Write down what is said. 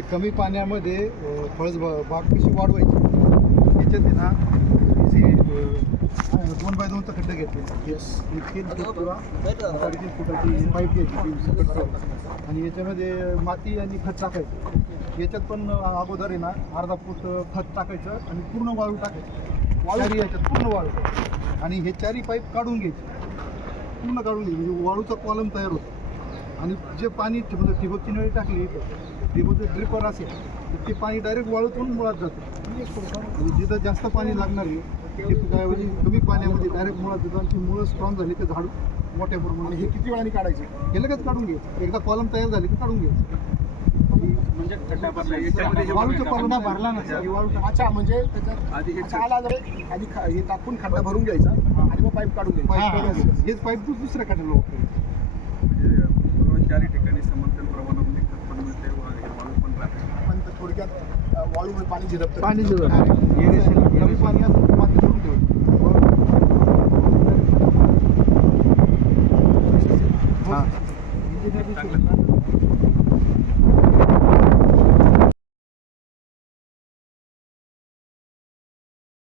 म्हणजे कमी पाण्यामध्ये बा- बाग कशी वाढवायची? याच्यात आहे ना दोन बाय दोनचा खड्डे घेतले. तीन फूट किंवा साडेतीन फुटाची पाईप घ्यायची आणि याच्यामध्ये माती आणि खत टाकायचं. याच्यात पण अगोदर आहे ना अर्धा फूट खत टाकायचं आणि पूर्ण वाळू टाकायचं. वाळू? याच्यात पूर्ण वाळू आणि हे चारी पाईप काढून घ्यायचे. पूर्ण काढून घ्यायचे. म्हणजे वाळूचा कॉलम तयार होतो. आणि जे पाणी ठिबक ठिबकची नळी टाकली इथं ठिबकचं ड्रिपर असेल तर ते पाणी डायरेक्ट वाळूतून मुळात जातं. म्हणजे जिथं जास्त पाणी लागणार आहे ते त्याऐवजी कमी पाण्यामध्ये डायरेक्ट मुळात जातं आणि ती मुळं स्ट्रॉंग झाली तर झाड मोठ्या प्रमाणात. हे किती वेळाने काढायचे? हे लगेच काढून घ्यायचं. एकदा कॉलम तयार झाली की काढून घ्यायचं. म्हणजे हे वाळू अच्छा. म्हणजे त्याच्यात आधी हे हे टाकून खड्डा भरून घ्यायचा आणि मग पाईप काढून घ्यायचा. हेच पाईप तू दुसऱ्या खड्याला समर्थन प्रमाणामध्ये खत पण मिळते वाळू पण राहते पण थोडक्यात अ, वाळूमुळे पाणी झिरपतं. पाणी शिजवलं कमी पाणी असेल माती धरून ठेवली हां. चांगलं